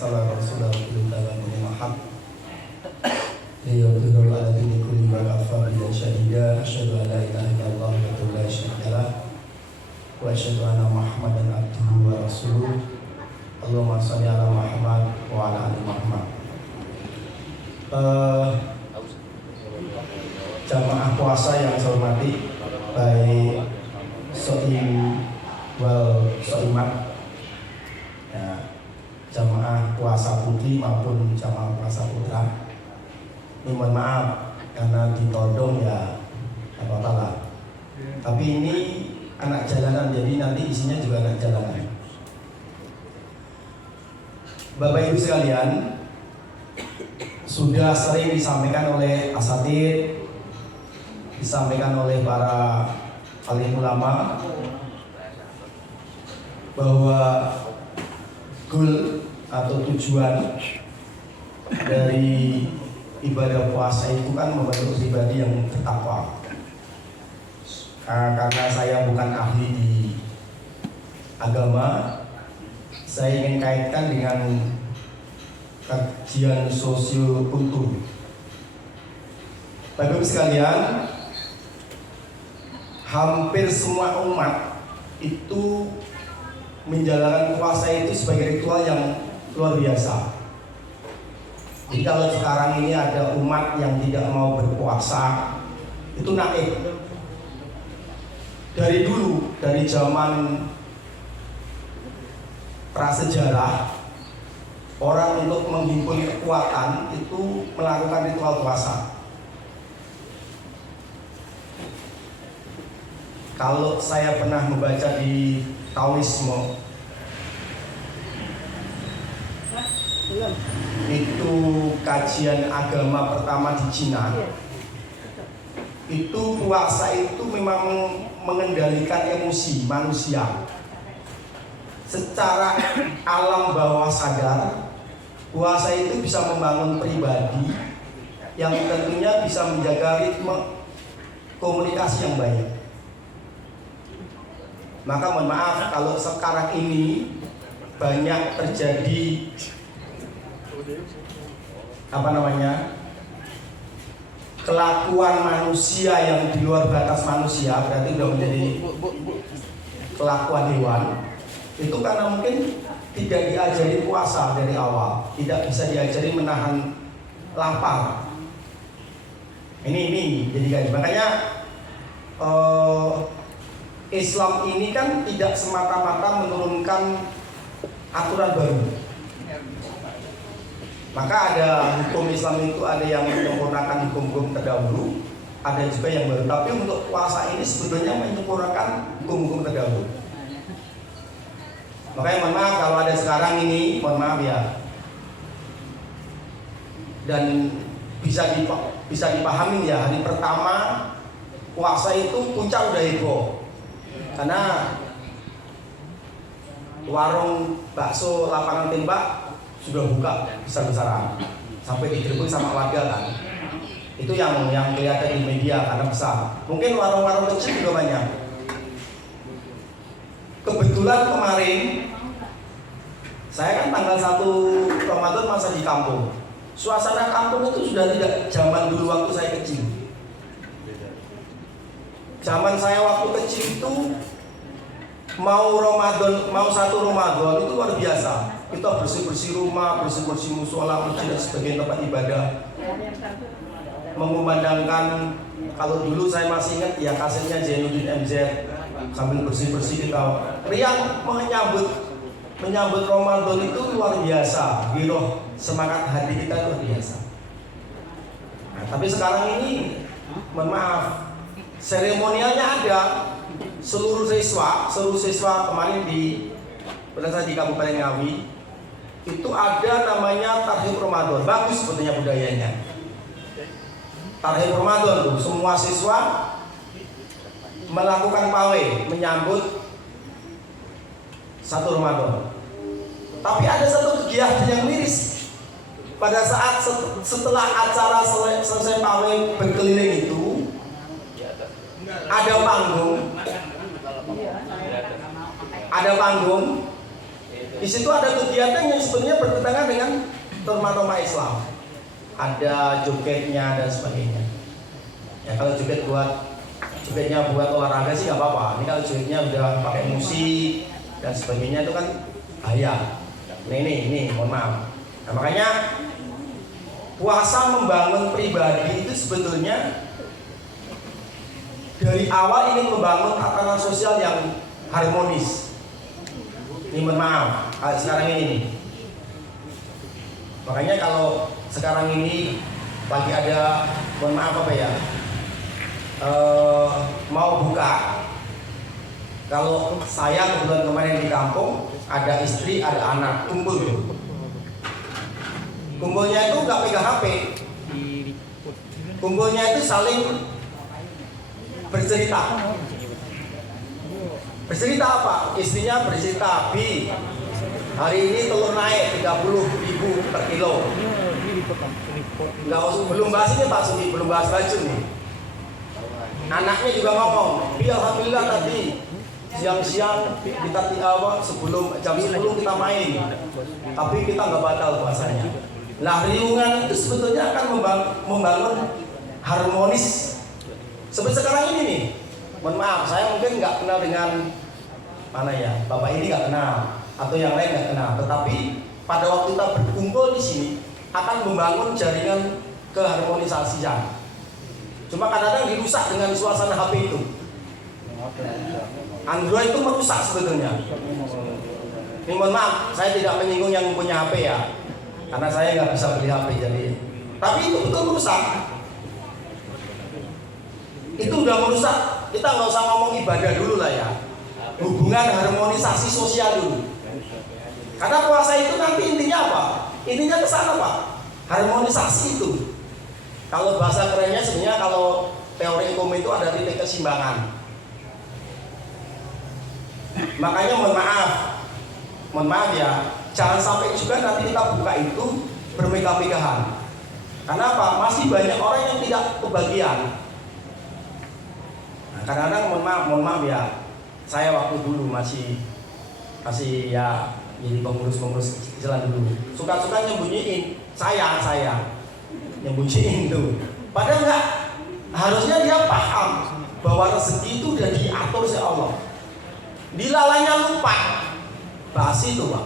arsala rasulahu bil huda wa dinil haq liyudhhirahu 'ala dini kullihi wa kafa billahi shahida. Asyhadu an la ilaha illallah wahdahu la syarika lah wa asyhadu anna Muhammadan abduhu wa rasuluh. Allahumma shalli 'ala Muhammad wa 'ala ali Muhammad. Jamaah puasa yang saya hormati, baik soim wal soimat, ya, jamaah puasa putri maupun jamaah puasa putra. Ini mohon maaf karena ditodong ya apa-apa lah. Tapi ini anak jalanan, jadi nanti isinya juga anak jalanan. Bapak Ibu sekalian, sudah sering disampaikan oleh asatidz, disampaikan oleh para alim ulama bahwa goal atau tujuan dari ibadah puasa itu kan membentuk pribadi yang bertakwa. Karena saya bukan ahli di agama, saya ingin kaitkan dengan kajian sosiokultur. Bapak-Ibu sekalian, hampir semua umat itu menjalankan puasa itu sebagai ritual yang luar biasa. Jadi kalau sekarang ini ada umat yang tidak mau berpuasa, itu naif. Dari dulu, dari zaman prasejarah, orang untuk menghimpun kekuatan itu melakukan ritual puasa. Kalau saya pernah membaca di Taoisme, itu kajian agama pertama di Cina, itu puasa itu memang mengendalikan emosi manusia. Secara alam bawah sadar, puasa itu bisa membangun pribadi yang tentunya bisa menjaga ritme komunikasi yang baik. Maka mohon maaf kalau sekarang ini banyak terjadi kelakuan manusia yang di luar batas manusia, berarti sudah menjadi kelakuan hewan. Itu karena mungkin tidak diajari puasa dari awal, tidak bisa diajari menahan lapar. Ini jadi gaji. Makanya Islam ini kan tidak semata-mata menurunkan aturan baru. Maka ada hukum Islam itu ada yang menyempurnakan hukum-hukum terdahulu, ada juga yang baru. Tapi untuk puasa ini sebetulnya menyempurnakan hukum-hukum terdahulu. Makanya mohon maaf kalau ada sekarang ini, mohon maaf ya. Dan bisa dipahami ya, hari pertama puasa itu puncak udah heboh. Karena warung bakso lapangan tembak sudah buka besar-besaran sampai digerebek sama warga kan. Itu yang kelihatan di media karena besar. Mungkin warung-warung kecil juga banyak. Kebetulan kemarin saya kan tanggal 1 Ramadan masa di kampung. Suasana kampung itu sudah tidak zaman dulu waktu saya kecil. Zaman saya waktu kecil itu mau satu Ramadan itu luar biasa. Kita bersih-bersih rumah, bersih-bersih musola, masjid dan sebagainya tempat ibadah. Mengumandangkan, kalau dulu saya masih ingat ya kasetnya Zainuddin MZ, sambil bersih-bersih kita riang menyambut Ramadan itu luar biasa. Giroh semangat hati kita luar biasa. Nah, tapi sekarang ini mohon maaf, seremonialnya ada. Seluruh siswa kemarin pada saat di Kabupaten Ngawi itu ada namanya Tarhib Ramadan. Bagus sebetulnya budayanya. Tarhib Ramadan tuh semua siswa melakukan pawai menyambut 1 Ramadan. Tapi ada satu kegiatan yang miris. Pada saat setelah acara selesai pawai berkeliling itu ada panggung Di situ ada kegiatan yang sebenarnya bertentangan dengan norma-norma Islam. Ada jogetnya dan sebagainya. Ya kalau jogetnya buat olahraga sih nggak apa-apa. Ini kalau jogetnya udah pakai musik dan sebagainya itu kan bahaya. Ini mohon maaf. Nah, makanya puasa membangun pribadi itu sebetulnya dari awal ingin membangun tatanan sosial yang harmonis. Ini mohon maaf, sekarang ini nih. Makanya kalau sekarang ini lagi ada, mohon maaf apa ya, mau buka. Kalau saya kebetulan kemarin di kampung, ada istri, ada anak, kumpul. Kumpulnya itu nggak pegang HP. Kumpulnya itu saling bercerita. Bercerita apa? Istrinya bercerita, Bi, hari ini telur naik 30.000 per kilo. Nggak usah, belum bahas ini Pak Sugi, belum bahas baju nih. Anaknya juga ngomong, Bi, alhamdulillah tadi siang-siang kita sebelum jam 10 kita main, tapi kita nggak batal puasanya. Nah, riungan itu sebetulnya akan membangun harmonis. Seperti sekarang ini nih, mohon maaf, saya mungkin nggak kenal dengan mana ya, bapak ini nggak kenal, atau yang lain nggak kenal. Tetapi pada waktu kita berkumpul di sini akan membangun jaringan keharmonisasian. Cuma kadang-kadang dirusak dengan suasana HP itu. Android itu merusak sebetulnya. Ini mohon maaf, saya tidak menyinggung yang punya HP ya, karena saya nggak bisa beli HP jadi. Tapi itu betul merusak. Itu udah merusak. Kita nggak usah ngomong ibadah dulu lah ya. Hubungan harmonisasi sosial dulu. Karena puasa itu nanti intinya apa? Intinya ke sana Pak. Harmonisasi itu. Kalau bahasa kerennya sebenarnya kalau teori ekonomi itu ada titik keseimbangan. Makanya mohon maaf ya, jangan sampai juga nanti kita buka itu bermegah-megahan. Karena apa? Masih banyak orang yang tidak kebagian. Nah, kadang-kadang mohon maaf ya, saya waktu dulu masih ya jadi pengurus jalan dulu, suka-suka nyembunyiin saya nyembunyiin tuh. Padahal enggak, harusnya dia paham bahwa rezeki itu udah diatur oleh Allah. Dilalainya lupa, basi itu Pak,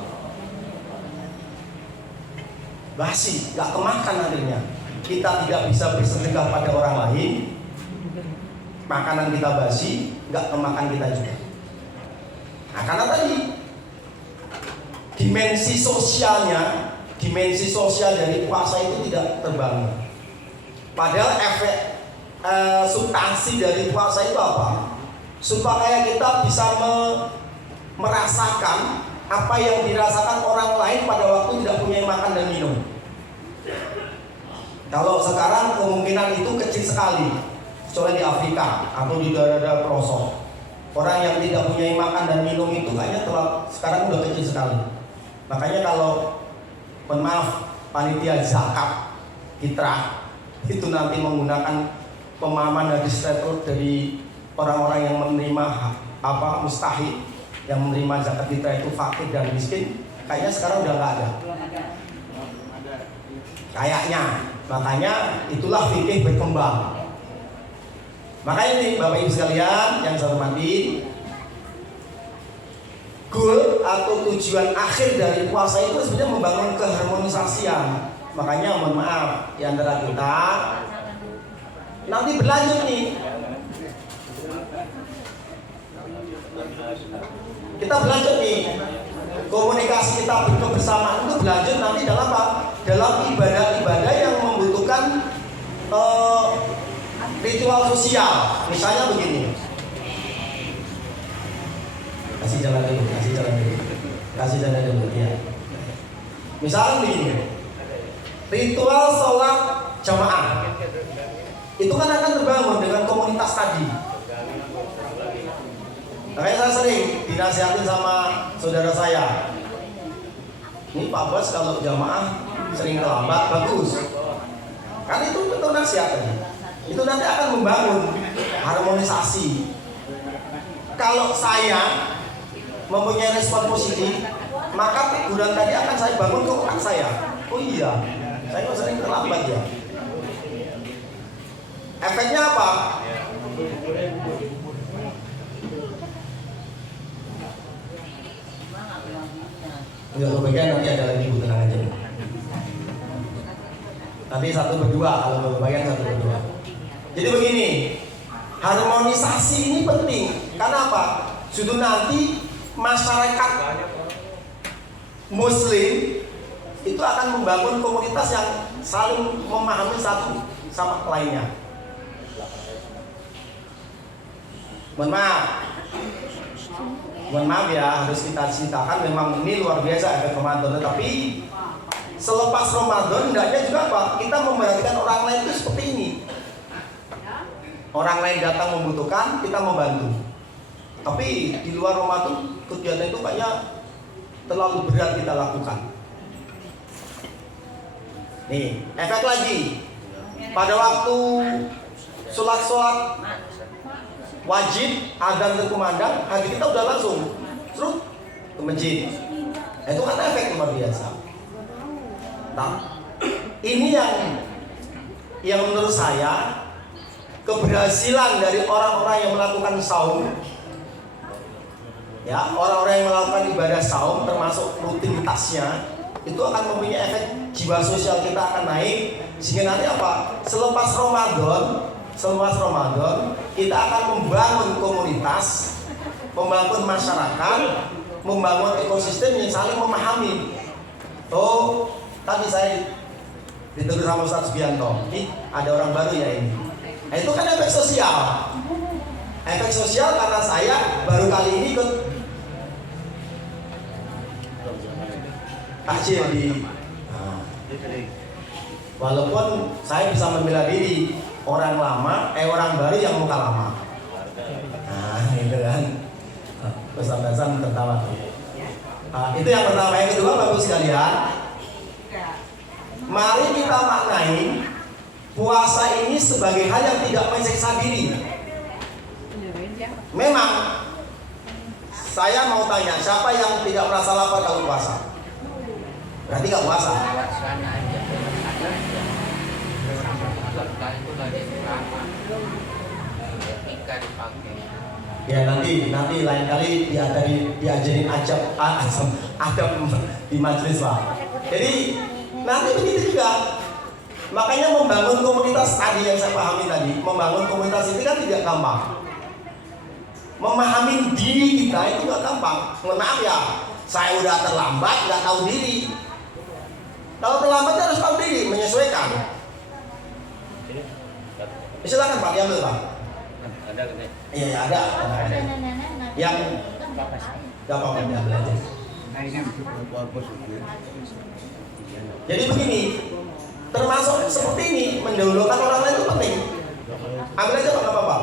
basi, nggak kemakan nantinya. Kita tidak bisa bersedekah pada orang lain, makanan kita basi, nggak kemakan kita juga. Nah, karena tadi dimensi sosial dari puasa itu tidak terbangun. Padahal efek substansi dari puasa itu apa? Supaya kita bisa merasakan apa yang dirasakan orang lain pada waktu tidak punya makan dan minum. Kalau sekarang kemungkinan itu kecil sekali, kecuali di Afrika atau di daerah pelosok. Orang yang tidak punya makan dan minum itu kayaknya sekarang udah kecil sekali. Makanya kalau mohon maaf, panitia zakat fitrah itu nanti menggunakan pemahaman hadis dari orang-orang yang menerima mustahik, yang menerima zakat fitrah itu fakir dan miskin, kayaknya sekarang udah nggak ada. Kayaknya, makanya itulah fikih berkembang. Makanya ini Bapak Ibu sekalian yang saya hormati, goal atau tujuan akhir dari puasa itu sebenarnya membangun keharmonisasian. Makanya mohon maaf, di antara kita nanti berlanjut nih. Kita berlanjut nih, komunikasi kita berkebersamaan itu berlanjut nanti dalam apa? Dalam ibadah-ibadah yang membutuhkan ritual sosial. Misalnya begini, kasih jalan dulu ya. Misalnya begini, ritual sholat jamaah itu kan akan terbangun dengan komunitas tadi. Makanya saya sering dinasihatin sama saudara saya, ini Pak Bos kalau jamaah sering terlambat, bagus. Kan itu betul nasihatnya. Itu nanti akan membangun harmonisasi. Kalau saya mempunyai respon positif, maka teguran tadi akan saya bangun ke otak saya. Oh iya, saya kok sering terlambat ya. Efeknya apa? Enggak kebagian, nanti ada lagi, Bu, tenang aja. Nanti 1/2, kalau kebagian 1/2. Jadi begini, harmonisasi ini penting. Karena apa? Sudah nanti masyarakat Muslim itu akan membangun komunitas yang saling memahami satu sama lainnya. Mohon maaf ya, harus kita ceritakan, memang ini luar biasa efek Ramadan. Tapi selepas Ramadan hendaknya juga apa? Kita memperhatikan orang lain itu seperti ini. Orang lain datang membutuhkan, kita membantu. Tapi di luar Ramadan kegiatan itu kayaknya terlalu berat kita lakukan. Nih, efek lagi. Pada waktu sholat wajib, adzan terkumandang, hati kita udah langsung terus ke masjid. Itu kan efek luar biasa. Nah, ini yang menurut saya keberhasilan dari orang-orang yang melakukan saum, ya, orang-orang yang melakukan ibadah saum termasuk rutinitasnya, itu akan mempunyai efek jiwa sosial kita akan naik, sehingga nanti apa? Selepas Ramadan kita akan membangun komunitas, membangun masyarakat, membangun ekosistem yang saling memahami. Oh, tadi saya ditegur sama Ustaz Subianto, ada orang baru ya ini. Nah, itu kan efek sosial. Efek sosial karena saya baru kali ini ikut takjil di. Walaupun saya bisa membela diri, orang baru yang muka lama. Nah, gitu kan. Pesan-pesan tertawa. Itu yang pertama. Yang kedua, Bapak sekalian, mari kita maknai puasa ini sebagai hal yang tidak menyiksa diri. Memang saya mau tanya, siapa yang tidak merasa lapar kalau puasa? Berarti nggak puasa. Ya nanti lain kali diajarin adab di majelis, Pak. Jadi nanti begitu juga. Makanya membangun komunitas tadi yang saya pahami tadi, membangun komunitas ini kan tidak gampang. Memahami diri kita itu nggak gampang. Maaf ya, saya udah terlambat, nggak tahu diri. Kalau terlambat harus tahu diri, menyesuaikan. Silakan Pak, diambil Pak. Ada kan? Iya, ada. Yang nggak apa-apa diambil aja. Jadi begini, termasuk seperti ini, mendahulukan orang lain itu penting. Ambil aja Pak, nggak apa-apa.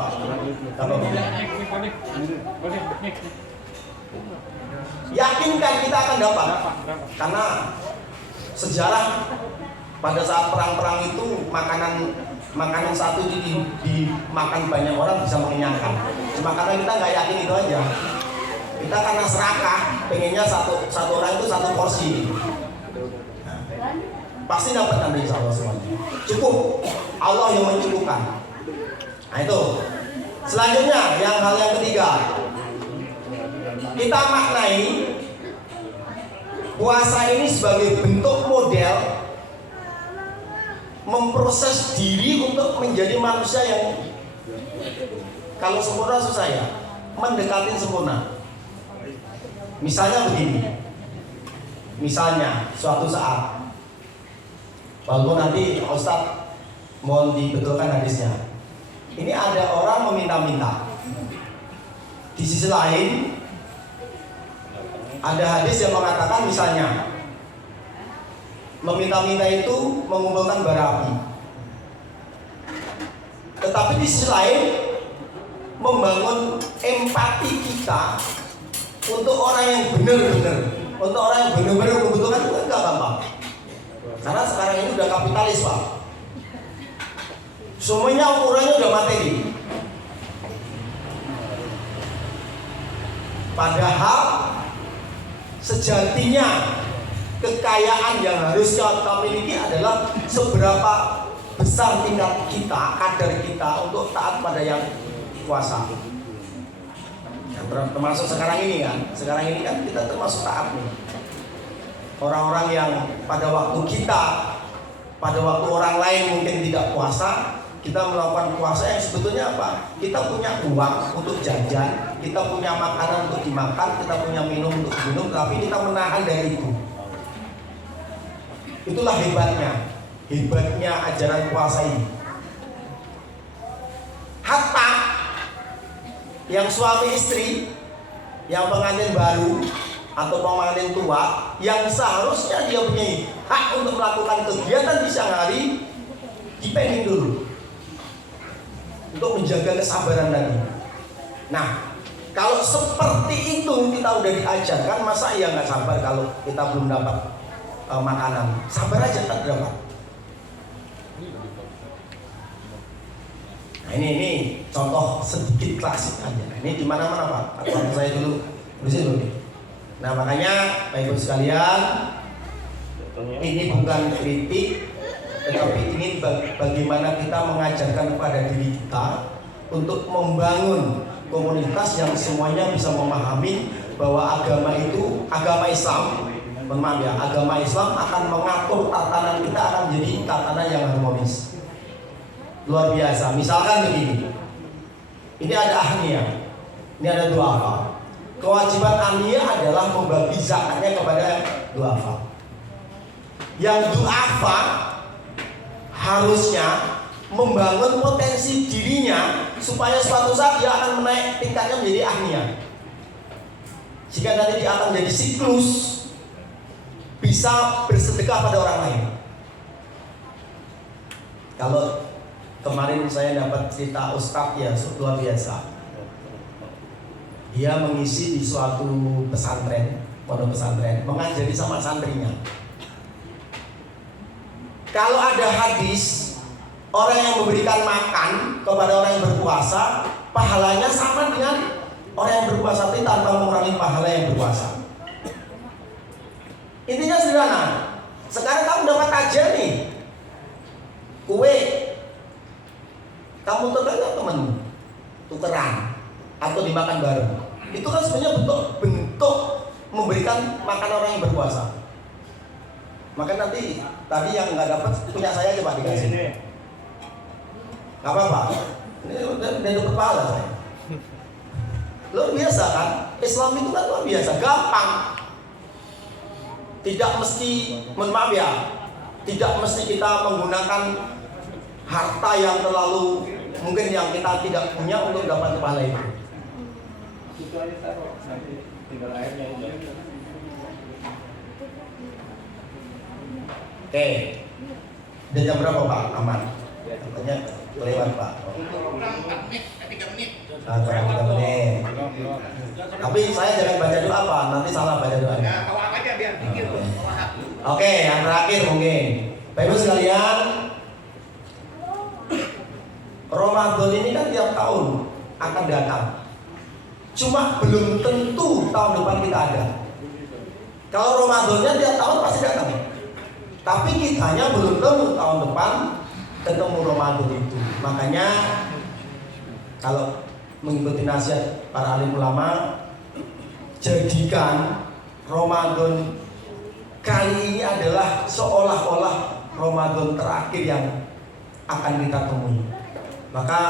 Yakinkan kita akan dapat, karena sejarah pada saat perang-perang itu makanan satu dimakan banyak orang bisa mengenyangkan. Cuma karena kita nggak yakin itu aja, kita karena serakah pengennya satu orang itu satu porsi. Pasti dapat nanti insya Allah semuanya. Cukup, Allah yang mencukupkan. Nah itu. Selanjutnya hal yang ketiga, kita maknai puasa ini sebagai bentuk model memproses diri untuk menjadi manusia yang kalau sempurna susah ya, mendekatin sempurna. Misalnya begini, misalnya suatu saat, walaupun nanti Ustaz mohon dibetulkan hadisnya, ini ada orang meminta-minta. Di sisi lain ada hadis yang mengatakan misalnya meminta-minta itu mengumpulkan bara api. Tetapi di sisi lain membangun empati kita untuk orang yang benar-benar, untuk orang yang benar-benar membutuhkan itu enggak gampang. Karena sekarang ini udah kapitalis Pak. Semuanya ukurannya udah materi. Padahal Sejatinya kekayaan yang harus kita miliki adalah seberapa besar tingkat kita, kadar kita untuk taat pada yang kuasa. Termasuk sekarang ini kan, kita termasuk taat nih. Orang-orang yang pada waktu orang lain mungkin tidak puasa, kita melakukan puasa yang sebetulnya apa? Kita punya uang untuk jajan, kita punya makanan untuk dimakan, kita punya minum untuk minum, tapi kita menahan dari itu. Itulah hebatnya ajaran puasa ini. Hatta yang suami istri, yang pengantin baru atau pengantin tua, yang seharusnya dia punya hak untuk melakukan kegiatan di siang hari, dipending dulu untuk menjaga kesabaran tadi. Nah, kalau seperti itu kita udah diajarkan, masa iya nggak sabar kalau kita belum dapat makanan? Sabar aja tak dapat. Nah, ini contoh sedikit klasik aja. Ini di mana-mana Pak. Waktu saya dulu bersih dulu. Nah, makanya Bapak Ibu sekalian, ini bukan kritik, tetapi ini bagaimana kita mengajarkan kepada diri kita untuk membangun komunitas yang semuanya bisa memahami bahwa agama Islam, agama Islam akan mengatur tatanan kita akan menjadi tatanan yang harmonis. Luar biasa. Misalkan begini, ini ada ahniya, ini ada duafa. Kewajiban ahniya adalah membagi zakatnya kepada duafa. Yang duafa harusnya membangun potensi dirinya supaya suatu saat dia akan menaik tingkatnya menjadi ahniya, sehingga nanti dia akan menjadi siklus bisa bersedekah pada orang lain. Kalau kemarin saya dapat cerita Ustadz ya luar biasa. Dia mengisi di suatu pesantren, pondok pesantren, mengajari sama santrinya. Kalau ada hadis orang yang memberikan makan kepada orang yang berpuasa, pahalanya sama dengan orang yang berpuasa itu tanpa mengurangi pahala yang berpuasa. Intinya sederhana. Sekarang kamu dapat aja nih kue, kamu tukar nggak temenmu? Tukeran atau dimakan bareng. Itu kan sebenarnya bentuk memberikan makan orang yang berpuasa. Maka nanti tadi yang nggak dapat punya saya aja Pak dikasih. Nggak apa-apa. Ini udah dapat pahala saya. Luar biasa kan? Islam itu kan luar biasa, gampang. Tidak mesti, mohon maaf ya, tidak mesti kita menggunakan harta yang terlalu mungkin yang kita tidak punya untuk dapat pahala itu. Itu aja taruh, nanti tinggal airnya udah. Oke, udah jam berapa Pak? Aman? Katanya kelewat Pak. 3 menit. Nah, 3 menit. Tapi saya jangan baca doa Pak, nanti salah baca doanya. Ya, kawak aja biar pikir. Oke, yang terakhir mungkin. Bapak Ibu sekalian, Ramadan ini kan tiap tahun akan datang. Cuma belum tentu tahun depan kita ada. Kalau Ramadannya tiap tahun pasti datang. Tapi kitanya belum tentu tahun depan ketemu Ramadan itu. Makanya kalau mengikuti nasihat para alim ulama, jadikan Ramadan kali ini adalah seolah-olah Ramadan terakhir yang akan kita temui. Maka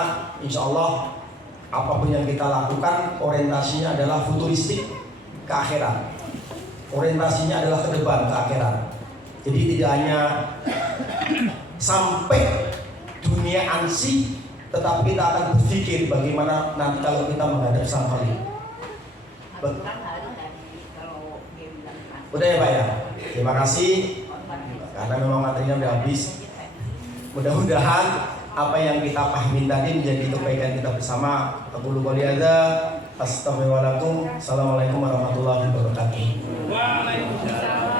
insya Allah apapun yang kita lakukan orientasinya adalah futuristik ke akhirat. Orientasinya adalah ke depan, ke akhirat. Jadi tidak hanya sampai dunia ansih, tetapi kita akan berpikir bagaimana nanti kalau kita menghadap Sang Khalik. Udah ya Pak ya? Terima kasih. Karena memang materinya udah habis. Mudah-mudahan apa yang kita pahami tadi menjadi kebaikan kita bersama. Aku qouli hadza, astaghfirullahaladzim. Assalamualaikum warahmatullahi wabarakatuh. Waalaikumsalam.